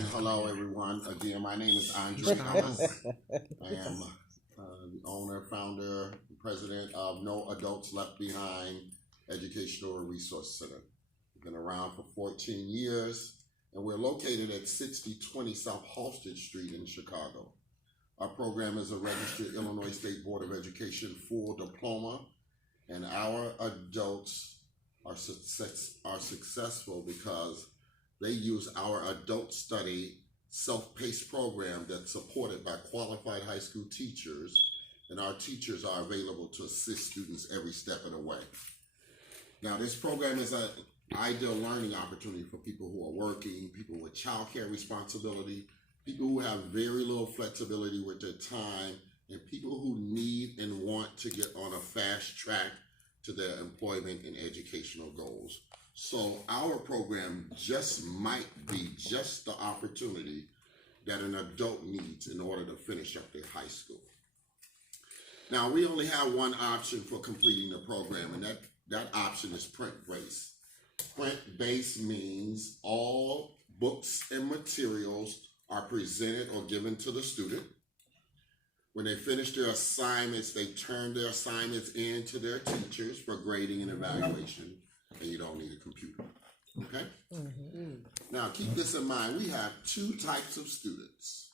And hello, everyone. Again, my name is Andre Ellis. I am the owner, founder, and president of No Adults Left Behind Educational and Resource Center. We've been around for 14 years, and we're located at 6020 South Halsted Street in Chicago. Our program is a registered Illinois State Board of Education full diploma, and our adults are successful because they use our adult study self-paced program that's supported by qualified high school teachers, and our teachers are available to assist students every step of the way. Now, this program is an ideal learning opportunity for people who are working, people with childcare responsibility, people who have very little flexibility with their time, and people who need and want to get on a fast track to their employment and educational goals. So our program just might be just the opportunity that an adult needs in order to finish up their high school. Now, we only have one option for completing the program, and that option is print-based. Print-based means all books and materials are presented or given to the student. When they finish their assignments, they turn their assignments in to their teachers for grading and evaluation, and you don't need a computer, okay? Now, keep this in mind. We have two types of students.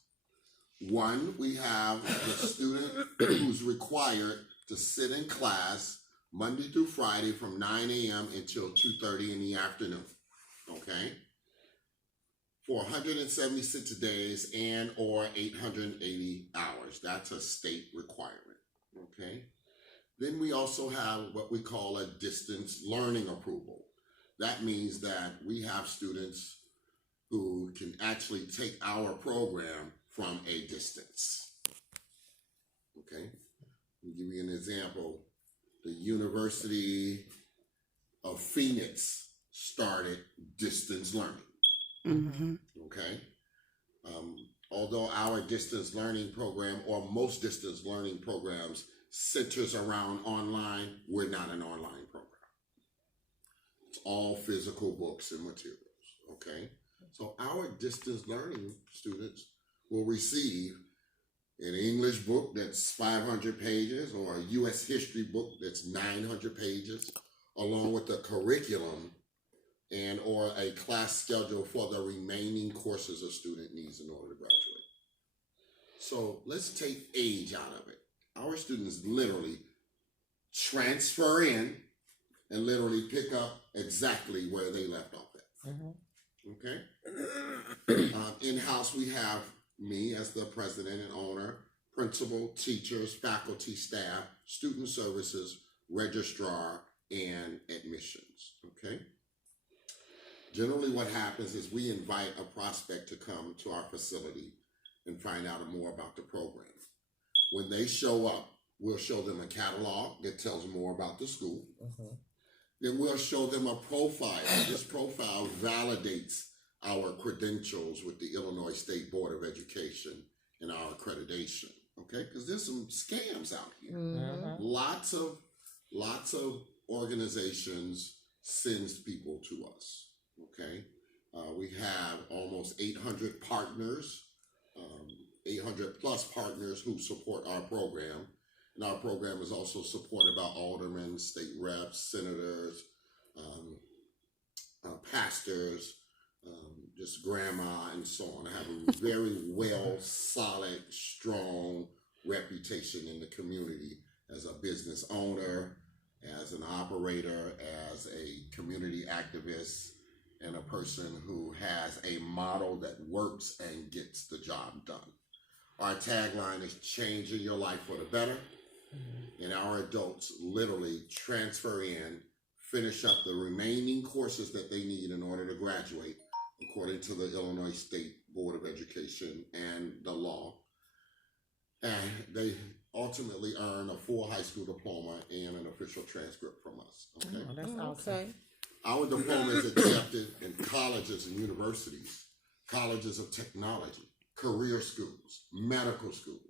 One, we have the student who's required to sit in class Monday through Friday from 9 a.m. until 2:30 in the afternoon, okay? For 176 days and or 880 hours. That's a state requirement, okay? Then we also have what we call a distance learning approval. That means that we have students who can actually take our program from a distance, okay? I'll give you an example. The University of Phoenix started distance learning. Okay. Although our distance learning program, or most distance learning programs, centers around online, we're not an online program. It's all physical books and materials. Okay. So our distance learning students will receive an English book that's 500 pages or a U.S. history book that's 900 pages, along with the curriculum and or a class schedule for the remaining courses a student needs in order to graduate. So let's take age out of it. Our students literally transfer in and literally pick up exactly where they left off at. Okay? In-house, we have me as the president and owner, principal, teachers, faculty, staff, student services, registrar, and admissions. Okay? Generally, what happens is we invite a prospect to come to our facility and find out more about the program. When they show up, we'll show them a catalog that tells them more about the school. Then we'll show them a profile. This profile validates our credentials with the Illinois State Board of Education and our accreditation. Okay, because there's some scams out here. Lots of organizations sends people to us. Okay, we have almost 800 partners, 800 plus partners who support our program. And our program is also supported by aldermen, state reps, senators, pastors, just grandma, and so on. I have a very well, solid, strong reputation in the community as a business owner, as an operator, as a community activist, and a person who has a model that works and gets the job done. Our tagline is changing your life for the better. And our adults literally transfer in, finish up the remaining courses that they need in order to graduate, according to the Illinois State Board of Education and the law. And they ultimately earn a full high school diploma and an official transcript from us. Okay? Oh, that's awesome. Our diploma is accepted in colleges and universities, colleges of technology, career schools, medical schools,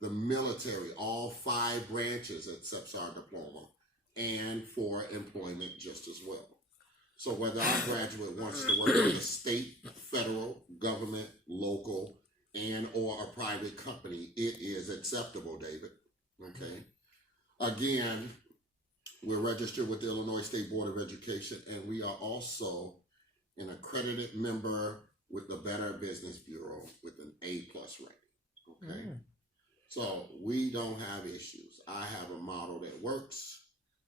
the military, all 5 branches accepts our diploma, and for employment just as well. So whether our graduate wants to work in a state, federal, government, local, and or a private company, it is acceptable, David. Okay. Again, we're registered with the Illinois State Board of Education, and we are also an accredited member with the Better Business Bureau with an A+ rating. Okay. So we don't have issues. I have a model that works.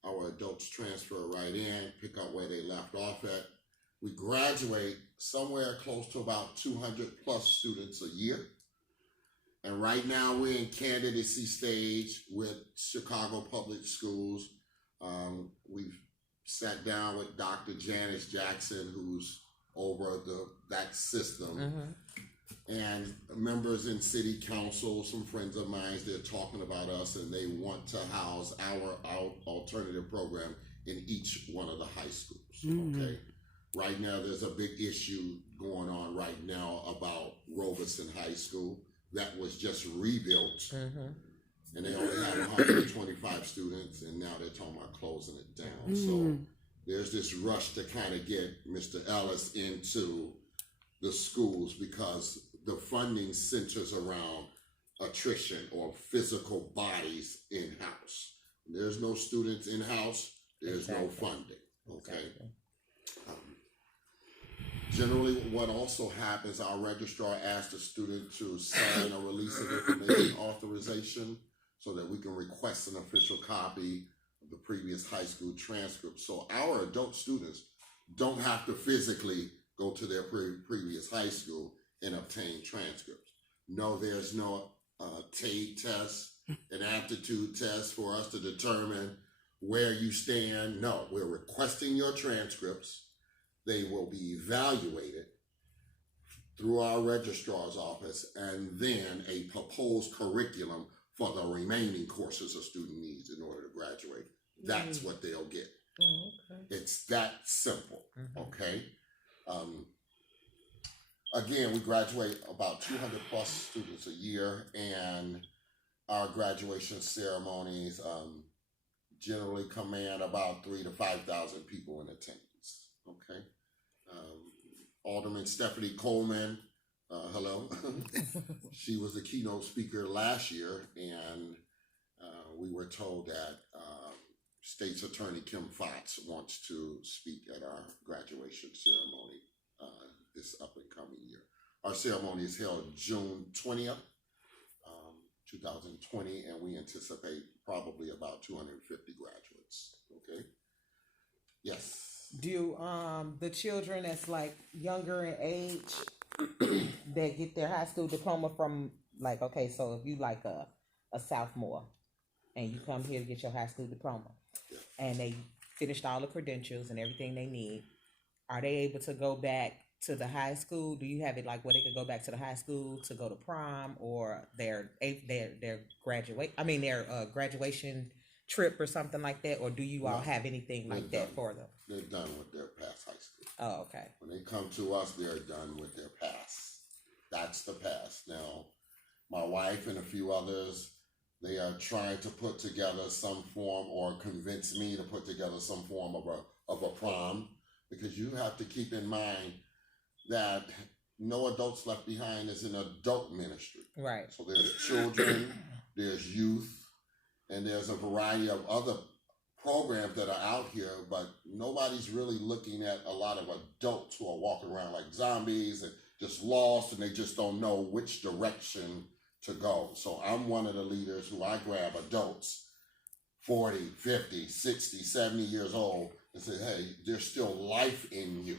Our adults transfer right in, pick up where they left off at. We graduate somewhere close to about 200 plus students a year. And right now we're in candidacy stage with Chicago Public Schools. We've sat down with Dr. Janice Jackson, who's over that system. And members in city council, some friends of mine, they're talking about us, and they want to house our alternative program in each one of the high schools. Okay. Right now, there's a big issue going on right now about Robeson High School that was just rebuilt, and they only have 125 students, and now they're talking about closing it down. So there's this rush to kind of get Mr. Ellis into the schools because the funding centers around attrition or physical bodies in-house. There's no students in-house, there's no funding, okay? Generally, what also happens, our registrar asks the student to sign a release of information authorization so that we can request an official copy of the previous high school transcript. So our adult students don't have to physically go to their previous high school and obtain transcripts. No, there's no TAID test, an aptitude test for us to determine where you stand. No, we're requesting your transcripts. They will be evaluated through our registrar's office, and then a proposed curriculum for the remaining courses a student needs in order to graduate. That's what they'll get. It's that simple, okay? Again, we graduate about 200 plus students a year, and our graduation ceremonies generally command about 3,000 to 5,000 people in attendance. Okay. Alderman Stephanie Coleman, hello. She was the keynote speaker last year, and we were told that State's Attorney Kim Fox wants to speak at our graduation ceremony this up and coming year. Our ceremony is held June 20th, 2020, and we anticipate probably about 250 graduates. Okay. Yes. Do the children that's like younger in age that get their high school diploma from, like, okay, so if you like a sophomore and you come here to get your high school diploma and they finished all the credentials and everything they need, are they able to go back to the high school? Do you have it like where they could go back to the high school to go to prom or their graduation trip or something like that, or do you all have anything like that for them? They're done with their past high school. Oh, okay. When they come to us, they're done with their past. That's the past. Now, my wife and a few others, they are trying to put together some form, or convince me to put together some form of a prom, because you have to keep in mind that No Adults Left Behind is an adult ministry. Right. So there's children, there's youth, and there's a variety of other programs that are out here, but nobody's really looking at a lot of adults who are walking around like zombies and just lost, and they just don't know which direction to go. So I'm one of the leaders who I grab adults 40, 50, 60, 70 years old and say, hey, there's still life in you.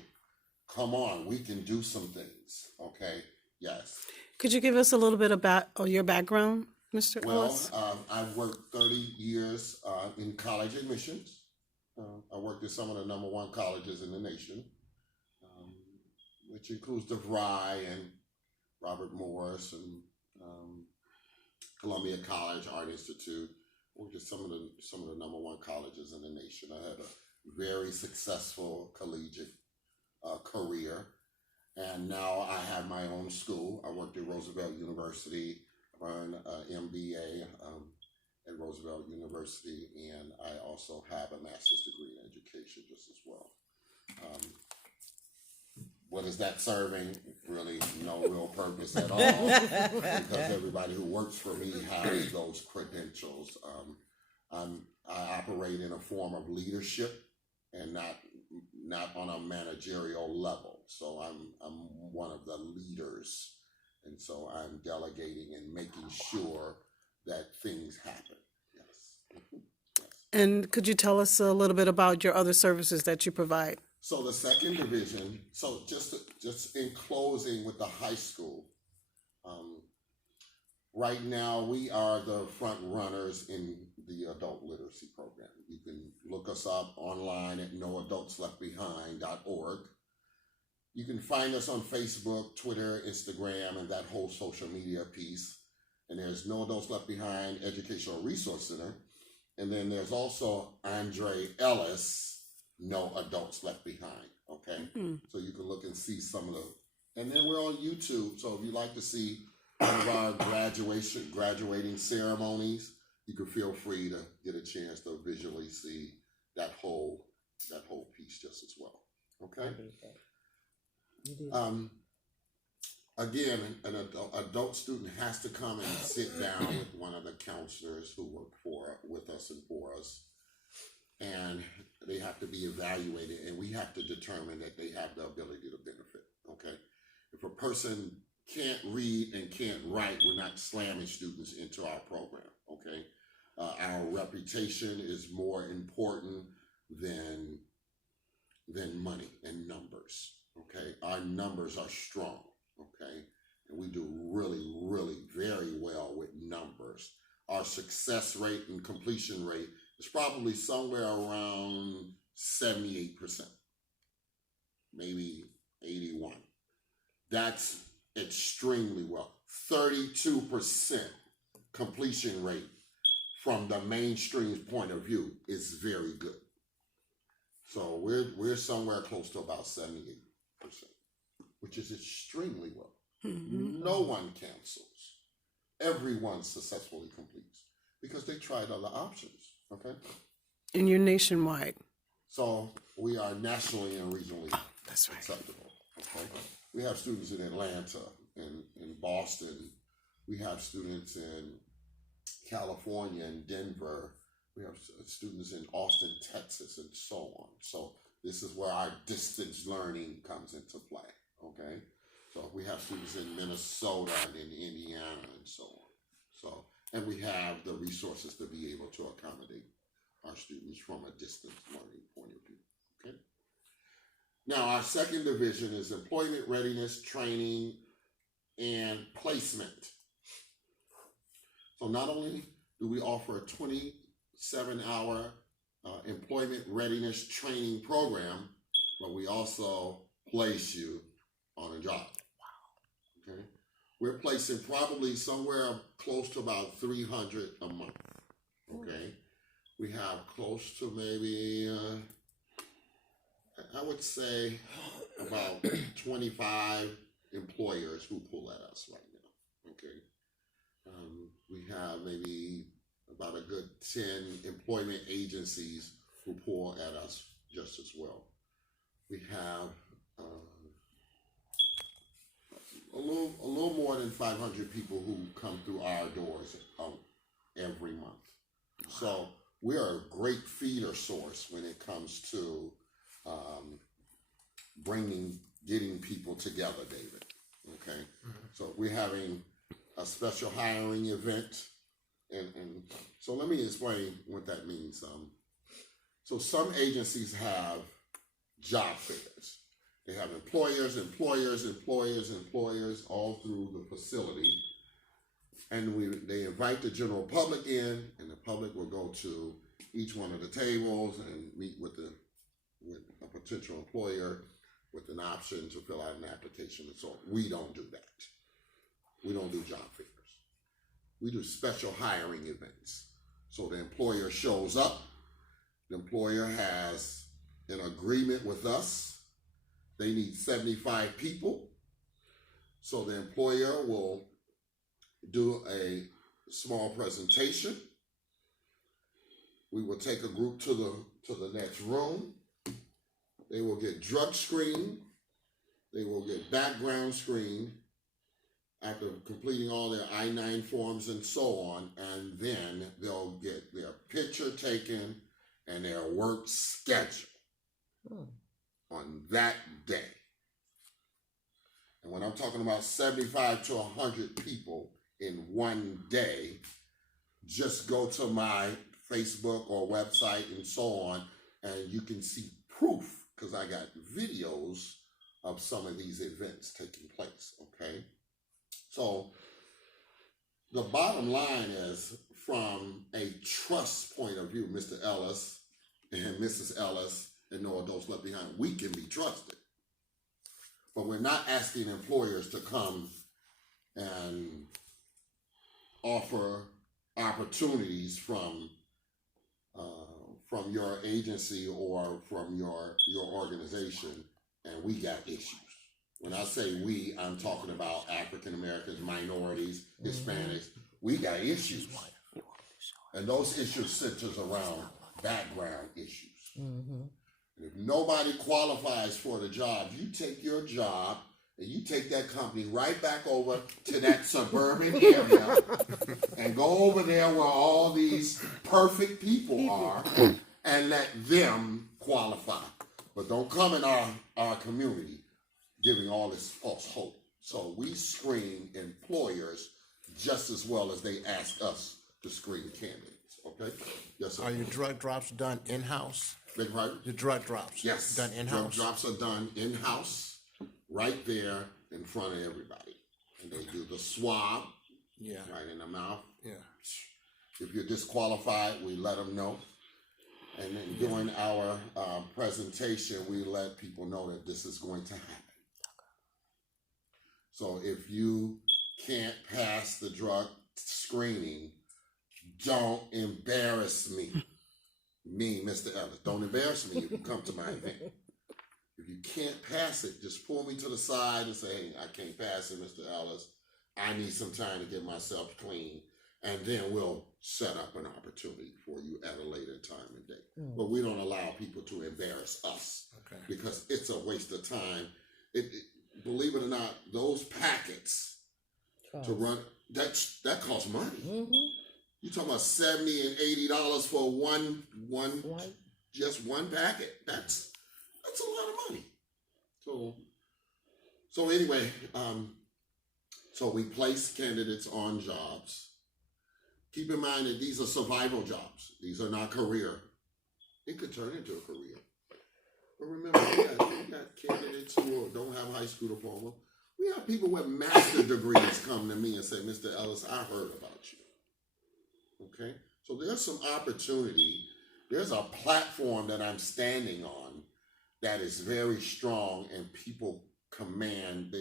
Come on, we can do some things, okay? Yes. Could you give us a little bit about your background, Mr. Ellis? I've worked 30 years in college admissions. I worked at some of the #1 colleges in the nation, which includes DeVry and Robert Morris and Columbia College Art Institute. Worked at some of the #1 colleges in the nation. I had a very successful collegiate career, and now I have my own school. I worked at Roosevelt University. I earned an MBA at Roosevelt University, and I also have a master's degree in education just as well. What is that serving? Really, no real purpose at all, because everybody who works for me has those credentials. I operate in a form of leadership and not on a managerial level. So I'm one of the leaders, and so I'm delegating and making sure that things happen. Yes. Mhm. Yes. And could you tell us a little bit about your other services that you provide? So the second division. So just in closing with the high school. Right now, we are the front runners in the adult literacy program. You can look us up online at noadultsleftbehind.org. You can find us on Facebook, Twitter, Instagram, and that whole social media piece. And there's No Adults Left Behind Educational Resource Center. And then there's also Andre Ellis, No Adults Left Behind. Okay? So you can look and see some of the. And then we're on YouTube. So if you like to see one of our graduating ceremonies, you can feel free to get a chance to visually see that whole piece just as well. Okay. Again, an adult student has to come and sit down with one of the counselors who work with us and for us, and they have to be evaluated, and we have to determine that they have the ability to benefit. Okay. If a person can't read and can't write, we're not slamming students into our program, okay? Our reputation is more important than money and numbers, okay? Our numbers are strong, okay? And we do really, really very well with numbers. Our success rate and completion rate is probably somewhere around 78%, maybe 81%. That's extremely well. 32% completion rate from the mainstream point of view is very good. So we're somewhere close to about 78%, which is extremely well. No one cancels. Everyone successfully completes because they tried other options. Okay. And you're nationwide. So we are nationally and regionally That's right. acceptable. Okay. We have students in Atlanta, in Boston. We have students in California and Denver. We have students in Austin, Texas, and so on. So this is where our distance learning comes into play. Okay. So we have students in Minnesota and in Indiana and so on. So, and we have the resources to be able to accommodate our students from a distance learning point of view. Okay. Now, our second division is employment readiness, training, and placement. So not only do we offer a 27-hour employment readiness training program, but we also place you on a job. Wow. Okay. We're placing probably somewhere close to about 300 a month. Okay. We have close to maybe, I would say about 25 employers who pull at us right now. Okay. We have maybe about a good 10 employment agencies who pull at us just as well. We have a little more than 500 people who come through our doors every month. So we are a great feeder source when it comes to getting people together, David. Okay. So we're having a special hiring event. And so let me explain what that means. So some agencies have job fairs. They have employers all through the facility. And they invite the general public in, and the public will go to each one of the tables and meet with a potential employer with an option to fill out an application and so on. We don't do that. We don't do job fairs. We do special hiring events. So the employer shows up. The employer has an agreement with us. They need 75 people. So the employer will do a small presentation. We will take a group to the next room. They will get drug screened. They will get background screened after completing all their I-9 forms and so on, and then they'll get their picture taken and their work scheduled on that day. And when I'm talking about 75 to 100 people in one day, just go to my Facebook or website and so on, and you can see proof, because I got videos of some of these events taking place, okay? So the bottom line is, from a trust point of view, Mr. Ellis and Mrs. Ellis and No Adults Left Behind, we can be trusted. But we're not asking employers to come and offer opportunities from your agency or from your organization, and we got issues. When I say we, I'm talking about African Americans, minorities, Hispanics. We got issues. And those issues centers around background issues. And if nobody qualifies for the job, you take your job and you take that company right back over to that suburban area and go over there where all these perfect people are and let them qualify. But don't come in our community giving all this false hope. So we screen employers just as well as they ask us to screen candidates, okay? Yes, sir. Are your drug drops done in-house? Beg your pardon? Your drug drops? Yes. Done in-house? Drug drops are done in-house, right there in front of everybody. And they do the swab, Yeah. right in the mouth. Yeah. If you're disqualified, we let them know. And then during our presentation, we let people know that this is going to happen. So if you can't pass the drug screening, don't embarrass me. Me, Mr. Ellis, don't embarrass me if you come to my event. If you can't pass it, just pull me to the side and say, hey, I can't pass it, Mr. Ellis. I need some time to get myself clean. And then we'll set up an opportunity for you at a later time and date. But we don't allow people to embarrass us because it's a waste of time. Believe it or not, those packets to run, that costs money. You talking about $70 and $80 for just one packet? That's a lot of money. So anyway, so we place candidates on jobs. Keep in mind that these are survival jobs. These are not career. It could turn into a career. But remember, we got candidates who don't have high school diploma. We have people with master degrees come to me and say, Mr. Ellis, I heard about you. Okay? So there's some opportunity. There's a platform that I'm standing on that is very strong, and people command,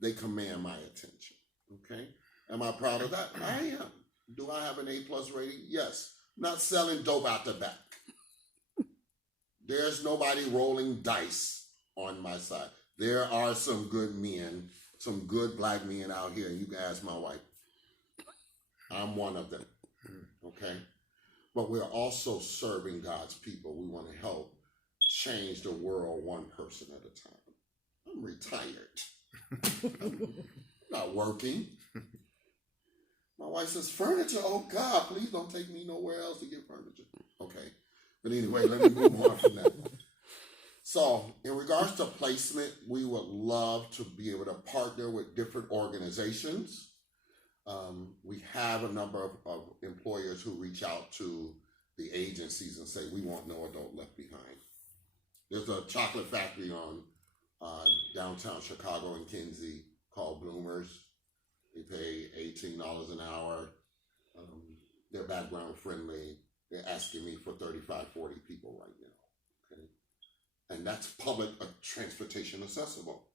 they command my attention. Okay? Am I proud of that? I am. Do I have an A+ rating? Yes. I'm not selling dope out the back. There's nobody rolling dice on my side. There are some good men, some good black men out here, and you can ask my wife. I'm one of them. Okay? But we're also serving God's people. We want to help change the world one person at a time. I'm retired. I'm not working. My wife says, furniture? Oh, God, please don't take me nowhere else to get furniture. Okay. But anyway, let me move on from that. So, in regards to placement, we would love to be able to partner with different organizations. We have a number of employers who reach out to the agencies and say, we want No Adult Left Behind. There's a chocolate factory on downtown Chicago in Kinsey called Bloomers. They pay $18 an hour. They're background friendly. They're asking me for 35, 40 people right now. Okay. And that's public transportation accessible.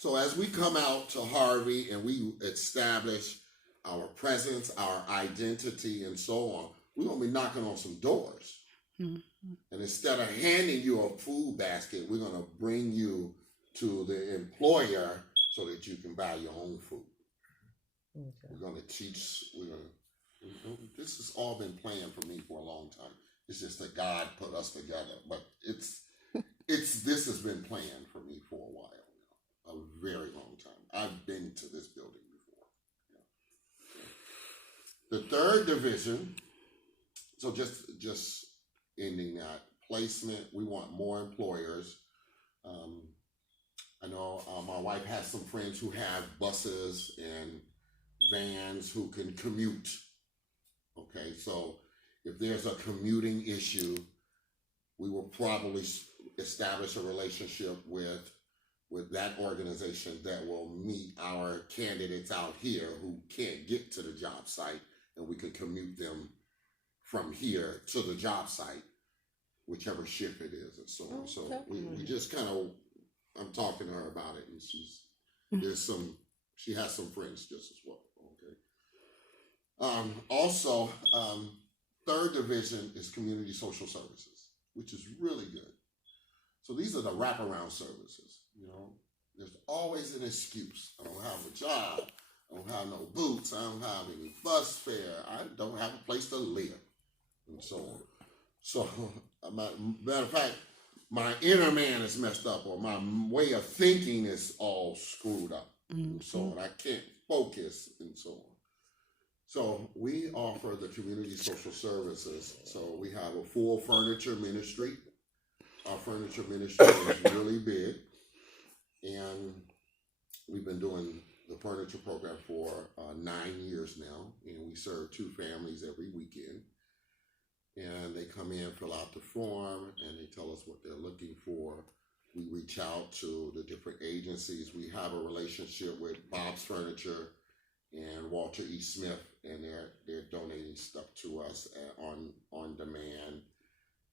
So as we come out to Harvey and we establish our presence, our identity, and so on, we're going to be knocking on some doors. And instead of handing you a food basket, we're going to bring you to the employer so that you can buy your own food. We're going to teach, this has all been planned for me for a long time. It's just that God put us together. But this has been planned for me for a while now, a very long time. I've been to this building before. Yeah. The third division, so just ending that, placement, we want more employers. I know my wife has some friends who have buses and vans who can commute. Okay, so if there's a commuting issue, we will probably establish a relationship with that organization that will meet our candidates out here who can't get to the job site, and we can commute them from here to the job site, whichever shift it is, and so on. So we just kind of, I'm talking to her about it, and she has some friends just as well. Okay. Also, third division is community social services, which is really good. So these are the wraparound services. You know, there's always an excuse. I don't have a job. I don't have no boots. I don't have any bus fare. I don't have a place to live, and so on. So, matter of fact, my inner man is messed up, or my way of thinking is all screwed up, and so on. I can't focus, and so on. So we offer the community social services. So we have a full furniture ministry. Our furniture ministry is really big, and we've been doing the furniture program for 9 years now, and we serve 2 families every weekend. And they come in, fill out the form, and they tell us what they're looking for. We reach out to the different agencies. We have a relationship with Bob's Furniture and Walter E. Smith, and they're donating stuff to us on demand.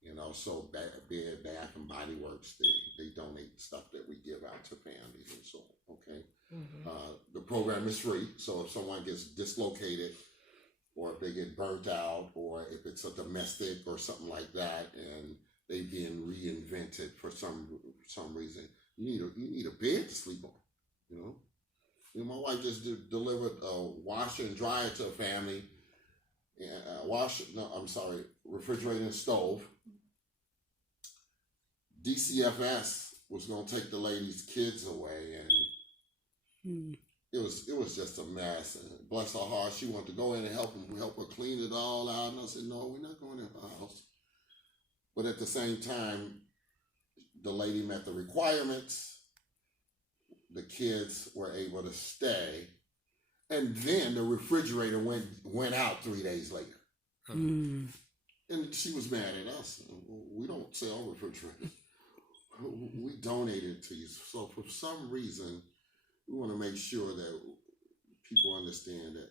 You know, so Bed, Bath, and Body Works, they donate stuff that we give out to families and so on. Okay. The program is free, so if someone gets dislocated, or if they get burnt out, or if it's a domestic or something like that, and they've been reinvented for some reason, you need a bed to sleep on. You know, my wife just delivered a washer and dryer to a family, and refrigerator and stove. DCFS was gonna take the lady's kids away, and it was just a mess. And bless her heart, she wanted to go in and help her clean it all out. And I said, no, we're not going in her house. But at the same time, the lady met the requirements. The kids were able to stay, and then the refrigerator went out 3 days later. And she was mad at us. We don't sell refrigerators. We donated to you. So for some reason, we want to make sure that people understand that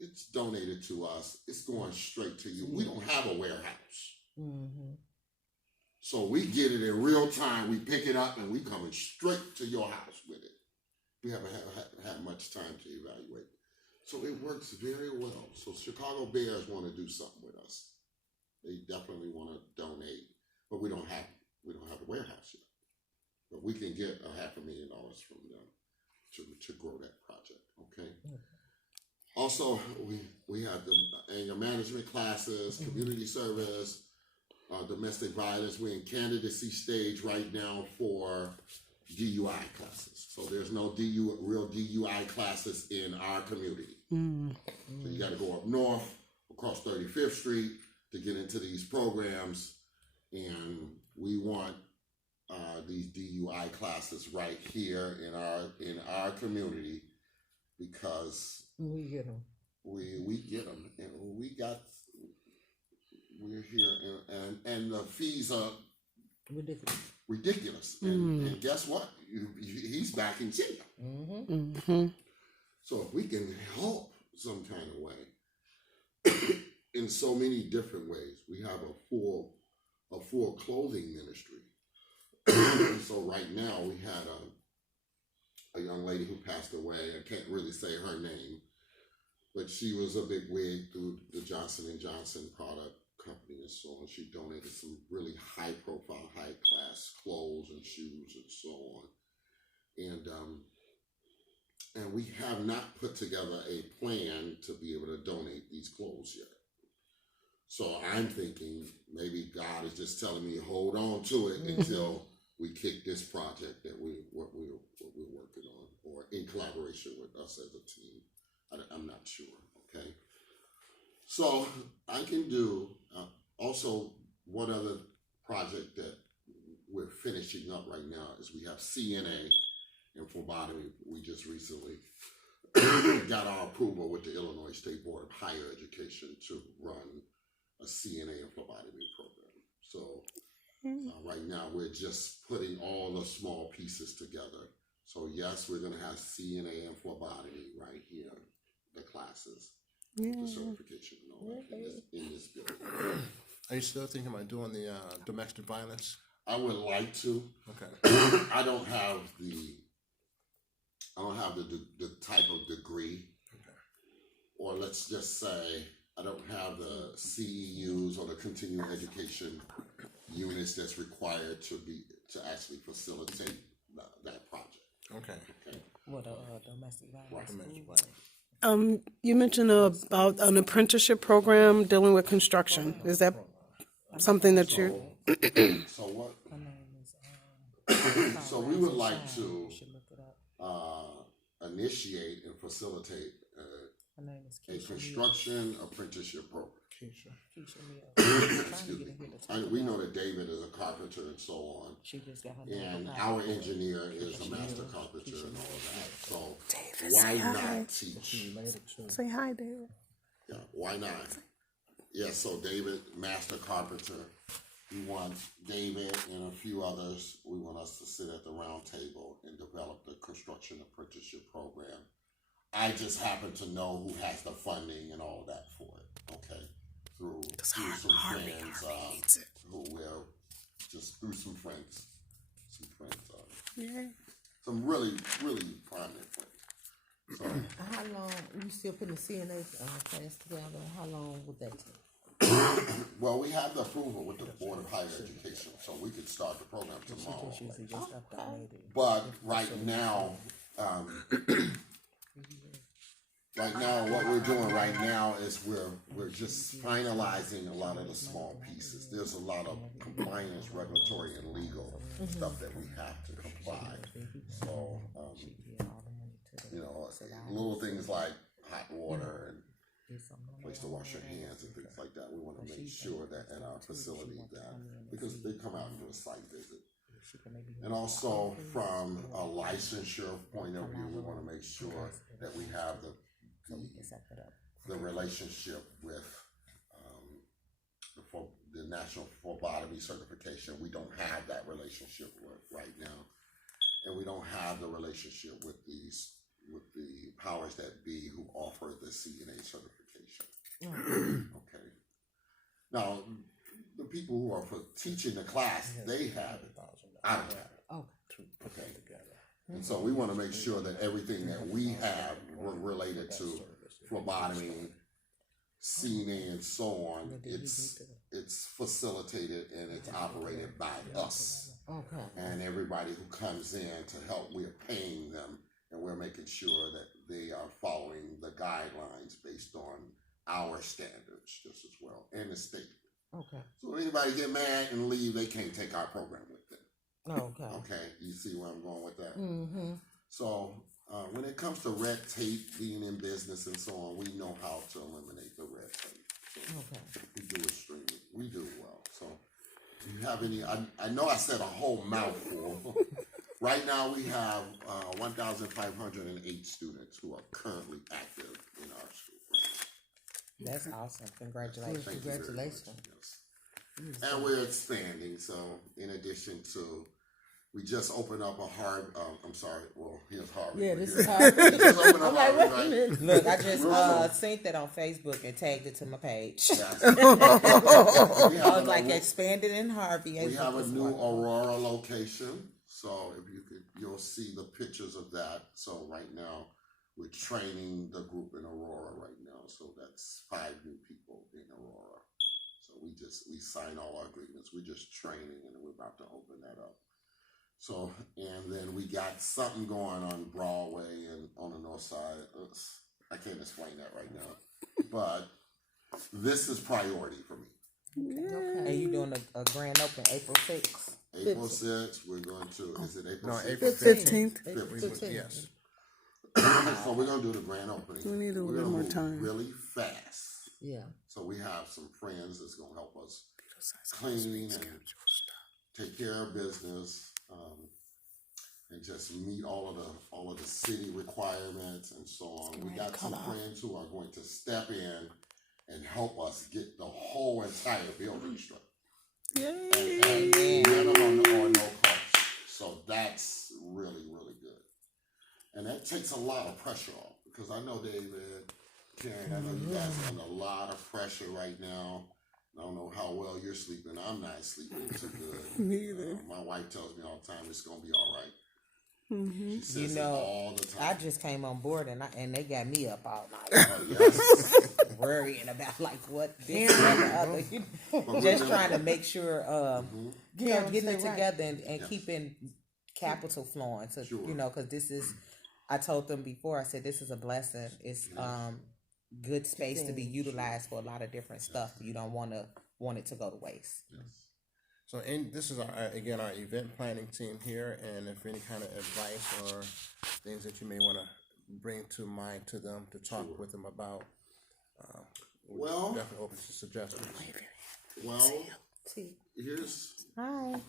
it's donated to us. It's going straight to you. We don't have a warehouse. So we get it in real time. We pick it up and we coming straight to your house with it. We haven't had much time to evaluate. So it works very well. So Chicago Bears want to do something with us. They definitely want to donate, but we don't have a warehouse yet. But we can get $500,000 from them to grow that project. Okay. Also, we have the anger management classes, community service, domestic violence. We're in candidacy stage right now for DUI classes. So there's no real DUI classes in our community. So you got to go up north across 35th Street to get into these programs, and we want these DUI classes right here in our community, because we get them. We get them, and we're here, and the fees are ridiculous. And guess what? He's back in jail. So if we can help some kind of way, in so many different ways, we have a full clothing ministry. So right now we had a young lady who passed away. I can't really say her name, but she was a big wig through the Johnson & Johnson product company and so on. She donated some really high profile, high class clothes and shoes and so on. And we have not put together a plan to be able to donate these clothes yet. So I'm thinking maybe God is just telling me hold on to it until we kick this project that we're working on, or in collaboration with us as a team. I'm not sure. Okay. So I can do also one other project that we're finishing up right now is we have CNA and phlebotomy. We just recently got our approval with the Illinois State Board of Higher Education to run a CNA and phlebotomy program. So right now we're just putting all the small pieces together. So yes, we're gonna have CNA and phlebotomy right here, the classes, the certification and all that in this building. Are you still thinking about doing the domestic violence? I would like to. Okay. I don't have the type of degree, or let's just say I don't have the CEUs or the continuing education units that's required to actually facilitate that project. Okay. What domestic violence? Domestic violence. You mentioned about an apprenticeship program dealing with construction. Is that something that you're? So what? Her name is. So we would like to You should look it up. initiate and facilitate Her name is a Keisha. construction apprenticeship program. Keisha. Excuse me. We know that David is a carpenter and so on, She just got her name. and our engineer is a master carpenter and all of that. So why not teach? Say hi, David. Yeah, why not? Yeah, so David, master carpenter. We want David and a few others. We want us to sit at the round table and develop the construction apprenticeship program. I just happen to know who has the funding and all that for it. Okay, through some friends who will just through some friends, some really prominent friends. So How long, you still putting the CNA plans together? How long would that take? well, we have the approval with the Board of Higher Education, so we could start the program tomorrow. But right now, what we're doing right now is we're just finalizing a lot of the small pieces. There's a lot of compliance, regulatory, and legal stuff that we have to comply. So, little things like hot water and place to wash your hands and things like that. We want to make sure that at our facility because they come out and do a site visit. And also from a licensure point of view, we want to make sure that we have the relationship with the National Phlebotomy Certification. We don't have that relationship right now. And we don't have the relationship with the powers that be who offer the CNA certification. Okay. Now, the people who are for teaching the class, they have it. I don't have it. Okay. And so we want to make sure that everything that we have related to phlebotomy, CNA, and so on, it's facilitated and it's operated by us. Okay. And everybody who comes in to help, we're paying them, and we're making sure that they are following the guidelines based on our standards just as well, and the state. Okay. So if anybody get mad and leave, they can't take our program with them. Okay. Okay, you see where I'm going with that? Mm-hmm. So when it comes to red tape, being in business and so on, we know how to eliminate the red tape. So we do extremely, we do well. So do you have any, I know I said a whole mouthful. Right now we have 1,508 students who are currently active in our school. That's awesome. Congratulations. Thank you very much. Yes. And we're expanding. So in addition to, we just opened up a here's Harvey. Yeah, this here. is Harvey. We just opened up I'm like, Harvey, wait a right? minute. Look, I just seen that on Facebook and tagged it to my page. Yes. I was like, expanded in Harvey. We have a new Aurora location. So if you'll see the pictures of that. So right now, we're training the group in Aurora right now. So that's 5 new people in Aurora. So we sign all our agreements. We're just training and we're about to open that up. So, and then we got something going on Broadway and on the north side. I can't explain that right now. But this is priority for me. And you doing a grand open April 6th? April 6th, we're going to, is it April No, 6th? April 15th. 15th. Yes. So we're gonna do the grand opening. We need a We're little gonna more move time. really fast. Yeah. So we have some friends that's gonna help us clean and take care of business, and just meet all of the city requirements and so on. We got some friends who are going to step in and help us get the whole entire building straight. Yay! And minimum or no cost. So that's really, really good. And that takes a lot of pressure off, because I know David, Karen, I know you guys are under a lot of pressure right now. I don't know how well you're sleeping. I'm not sleeping too good. Me either. My wife tells me all the time it's gonna be all right. Mm-hmm. She says You it know, all the I time. just came on board and they got me up all night Oh, yes. worrying about like what this and the other. You know, just trying to make sure, you know, getting it together and Yes. keeping capital flowing. So Sure. you know, because this is, I told them before. I said this is a blessing. It's good space to be utilized for a lot of different stuff. You don't want it to go to waste. Yes. So this is our event planning team here, and if any kind of advice or things that you may want to bring to mind to them to talk with them about, we're Well- definitely open to suggestions. Well, here's Hi.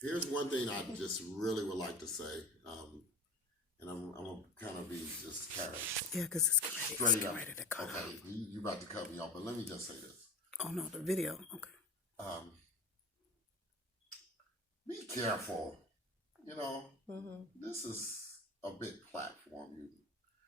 Here's one thing I just really would like to say, and I'm gonna kind of be just carrot Yeah, because it's straight getting up. ready to cut Okay, out. you about to cut me off, but let me just say this: Oh no, the video. Okay. be careful. You know, this is a big platform.